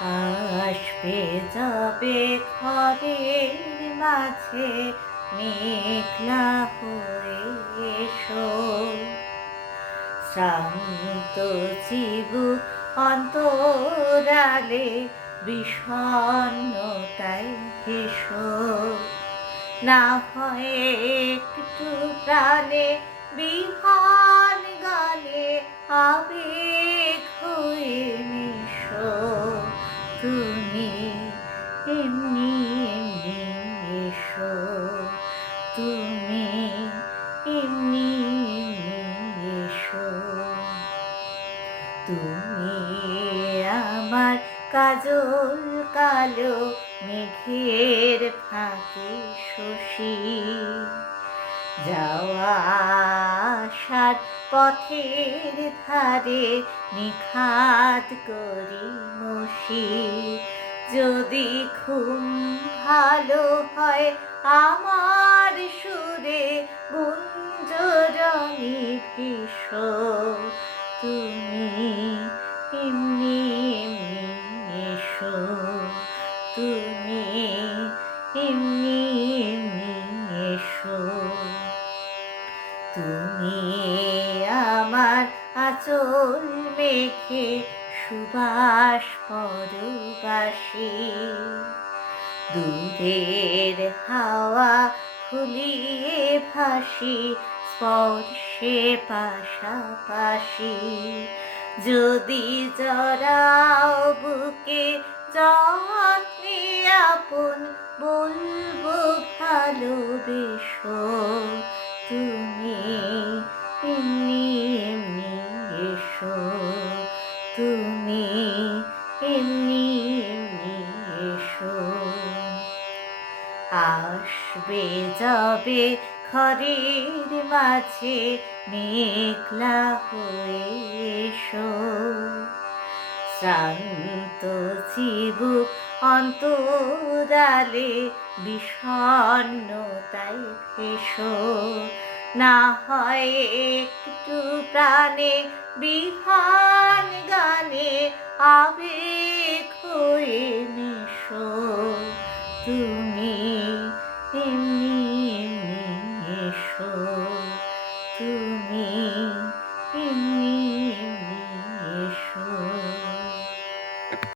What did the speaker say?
আসবে যাবে ঘরের মাঝে মেঘলা হয়ে এসো, শ্রান্ত চিবুক অন্তরালে বিষণ্ণতায় হেসো। না হয় একটু প্রাণে বিহান গানে আবেগ হয়ে মিশো। তুমি এমনি এমনি এসো, তুমি এমনি এমনি এসো। তুমি আমার কাজল কালো মেঘের ফাঁকে শশী, যাওয়া আসার পথের ধারে নিখাদ করি মসি। যদি ঘুম ভালো হয় আমার সুরে গুঞ্জরণী ভীষো। তুমি এমনি এমনি এসো, তুমি এমনি এমনি এসো। তুমি আমার আঁচল মেঘে সুবাস পরবাসী, দূরের হাওয়া খুলিয়ে ভাসি স্পর্শে পাশাপাশি। যদি জড়াও বুকে যত্নে আপন বলবো ভালোবেসো। তুমি এমনি এমনি এসো, তুমি এমনি এমনি এসো। আসবে যাবে ঘরের মাঝে মেঘলা হয়ে এসো, শ্রান্ত চিবুক অন্তরালে বিষণ্ণতায় ভেসো। না হয় একটু প্রাণে বিহান গানে আবেগ হয়ে মিশো। তুমি